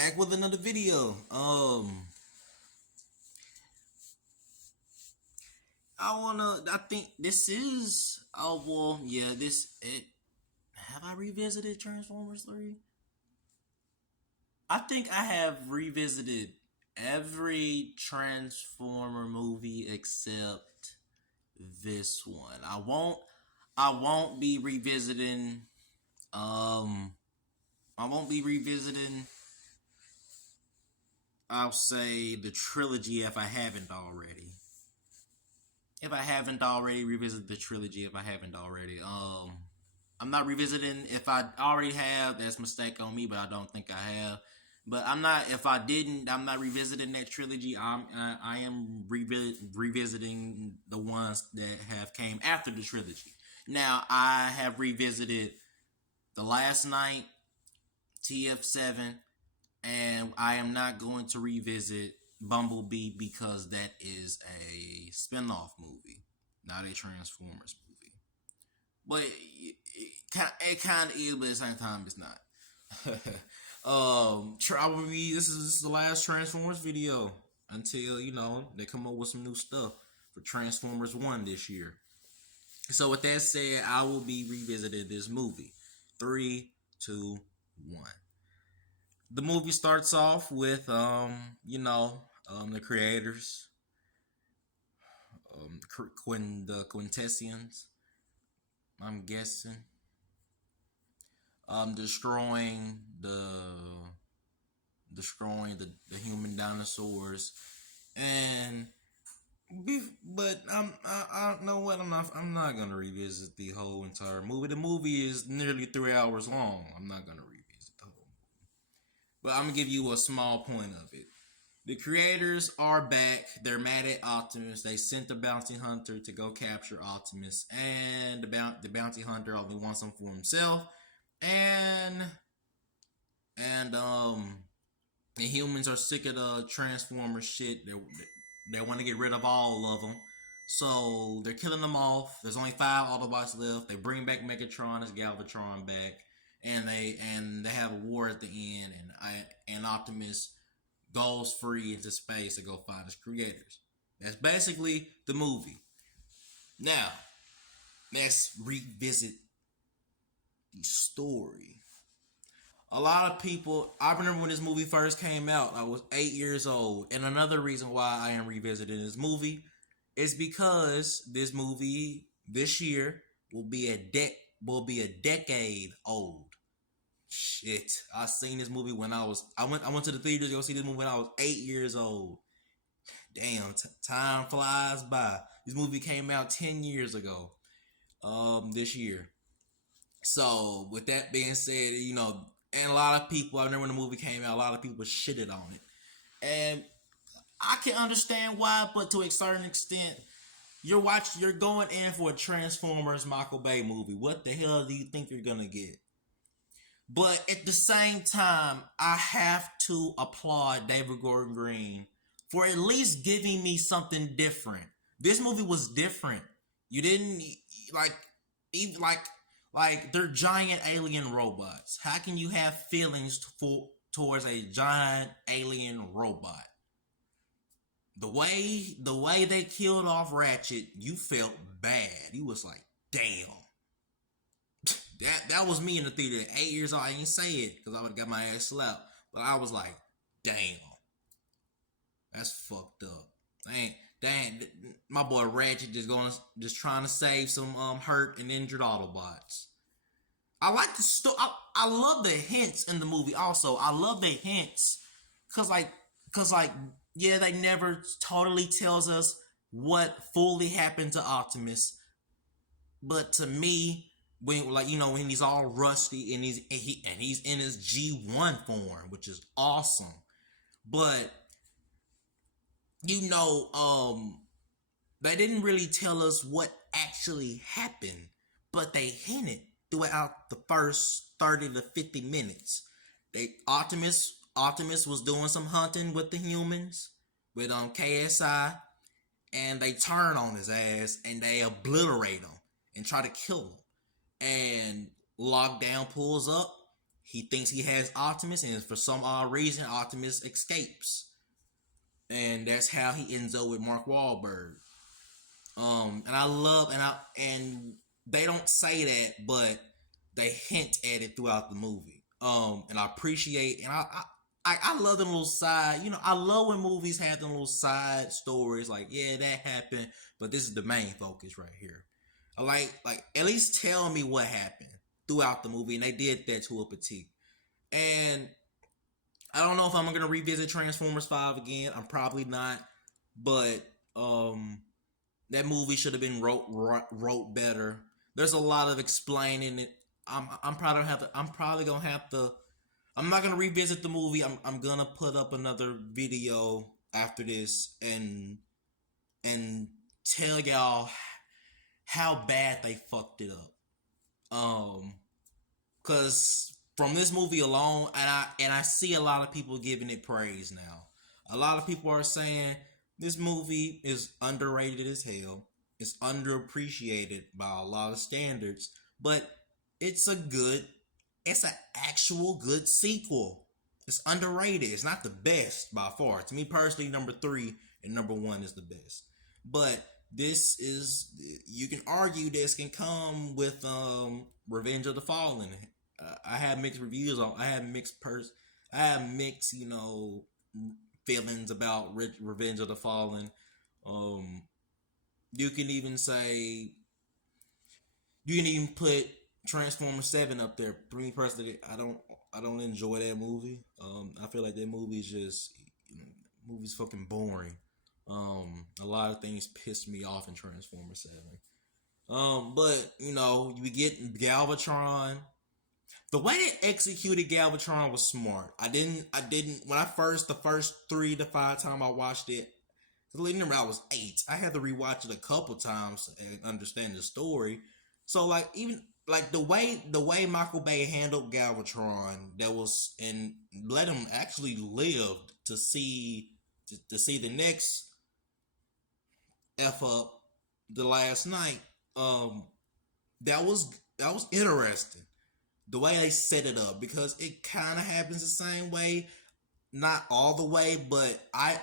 back with another video. I think this is, oh, well, yeah, have I revisited Transformers 3? I think I have revisited every Transformer movie except this one. I won't be revisiting, um, I won't be revisiting, I'll say, the trilogy if I haven't already. Revisit the trilogy if I haven't already. I'm not revisiting. If I already have, that's a mistake on me, but I don't think I have. But I'm not. If I didn't, I'm not revisiting that trilogy. I am revisiting the ones that have came after the trilogy. Now I have revisited The Last Night, TF7, and I am not going to revisit Bumblebee because that is a spin-off movie, not a Transformers movie. But it kind of is, but at the same time, it's not. This is the last Transformers video until they come up with some new stuff for Transformers 1 this year. So with that said, I will be revisiting this movie. 3, 2, 1. The movie starts off with the creators, the Quintessians, I'm guessing, destroying the human dinosaurs, but I don't know what I'm not gonna revisit the whole entire movie. The movie is nearly 3 hours long. I'm not gonna revisit the whole movie, but I'm gonna give you a small point of it. The creators are back. They're mad at Optimus. They sent the bounty hunter to go capture Optimus, and the bounty hunter only wants him for himself. And the humans are sick of the Transformers shit. They want to get rid of all of them, so they're killing them off. There's only 5 Autobots left. They bring back Megatron as Galvatron back, and they have a war at the end. And Optimus goes free into space to go find his creators. That's basically the movie. Now, let's revisit the story. A lot of people, I remember when this movie first came out, I was 8 years old. And another reason why I am revisiting this movie is because this movie this year will be a decade old. Shit, I seen this movie when I went to the theater to go see this movie when I was 8 years old. Damn, time flies by. This movie came out 10 years ago, this year. So with that being said, and a lot of people, I remember when the movie came out, a lot of people shitted on it, and I can understand why, but to a certain extent, you're going in for a Transformers Michael Bay movie. What the hell do you think you're gonna get? But at the same time, I have to applaud David Gordon Green for at least giving me something different. This movie was different. You didn't like they're giant alien robots. How can you have feelings towards a giant alien robot? The way they killed off Ratchet, you felt bad. You was like, damn. That was me in the theater at 8 years old. I didn't say it because I would have got my ass slapped. But I was like, damn. That's fucked up. Dang, my boy Ratchet just trying to save some hurt and injured Autobots. I like the story. I love the hints in the movie also. I love the hints. Cause yeah, they never totally tells us what fully happened to Optimus. But to me, when he's all rusty and he's in his G1 form, which is awesome. But they didn't really tell us what actually happened, but they hinted throughout the first 30 to 50 minutes. Optimus was doing some hunting with the humans, with KSI, and they turn on his ass and they obliterate him and try to kill him. And Lockdown pulls up. he thinks he has Optimus, and for some odd reason, Optimus escapes, and that's how he ends up with Mark Wahlberg. And I love and they don't say that, but they hint at it throughout the movie. And I appreciate and I love them little side. You know, I love when movies have them little side stories. Like, yeah, that happened, but this is the main focus right here. I like at least tell me what happened throughout the movie, and they did that to a petite. And I don't know if I'm gonna revisit Transformers 5 again. I'm probably not, but that movie should have been wrote better. There's a lot of explaining it. I'm probably have to. I'm probably gonna have to. I'm not gonna revisit the movie. I'm gonna put up another video after this and tell y'all how bad they fucked it up. Cause from this movie alone, and I see a lot of people giving it praise now. A lot of people are saying this movie is underrated as hell. It's underappreciated by a lot of standards, but it's it's an actual good sequel. It's underrated. It's not the best by far. To me personally, number 3 and number 1 is the best. But this is, you can argue this can come with Revenge of the Fallen. I have mixed reviews on. I have mixed feelings about Revenge of the Fallen. You can even say you can even put Transformers 7 up there. For me personally, I don't enjoy that movie. I feel like that movie is just movie's fucking boring. A lot of things pissed me off in Transformers 7. But you get Galvatron. The way they executed Galvatron was smart. I didn't when the first 3 to 5 times I watched it. Remember, I was 8. I had to rewatch it a couple times and understand the story. So even the way Michael Bay handled Galvatron, that was, and let him actually live to see the next F up the last night. That was interesting. The way they set it up, because it kind of happens the same way, not all the way, but I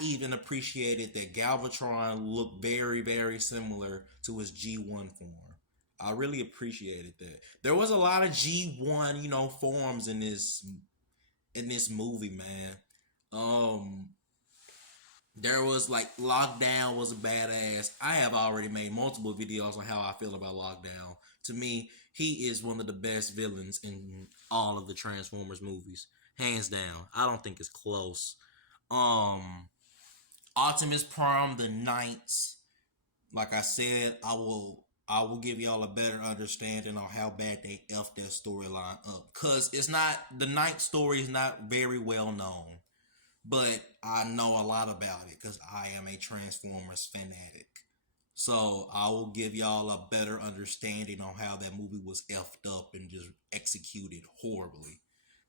even appreciated that Galvatron looked very, very similar to his G1 form. I really appreciated that. There was a lot of G1, forms in this movie, man. There was Lockdown was a badass. I have already made multiple videos on how I feel about Lockdown. To me, he is one of the best villains in all of the Transformers movies, hands down. I don't think it's close. Optimus Prime, the Knights. Like I said, I will give y'all a better understanding on how bad they effed that storyline up. Cause the Knight story is not very well known. But I know a lot about it because I am a Transformers fanatic. So I will give y'all a better understanding on how that movie was effed up and just executed horribly.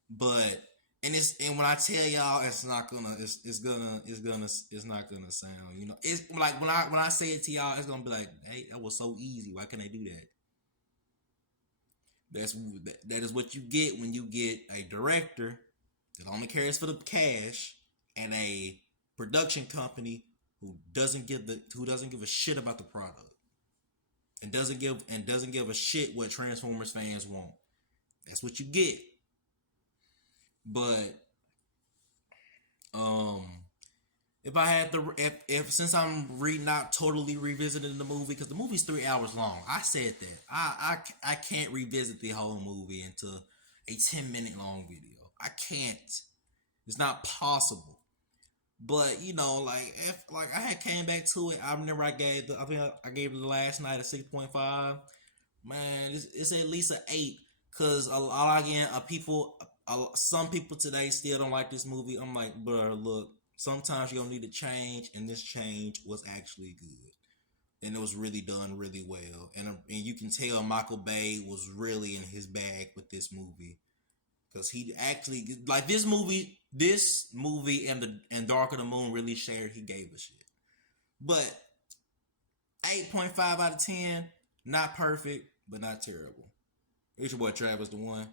But and when I tell y'all, it's not gonna sound, it's like when I say it to y'all, it's gonna be like, hey, that was so easy. Why can't they do that? That is what you get when you get a director that only cares for the cash and a production company who doesn't give a shit about the product and doesn't give a shit what Transformers fans want. That's what you get. But if I had to, if since I'm not totally revisiting the movie, because the movie's 3 hours long, I said that I can't revisit the whole movie into a 10-minute long video. I can't. It's not possible. But if I had came back to it, I remember I gave it last night a 6.5. Man, it's at least an 8. Cause some people today still don't like this movie. I'm like, bro, look, sometimes you don't need to change, and this change was actually good, and it was really done really well. And you can tell Michael Bay was really in his bag with this movie. Because he actually, this movie and Dark of the Moon really shared. He gave a shit. But 8.5 out of 10, not perfect, but not terrible. It's your boy Travis the One.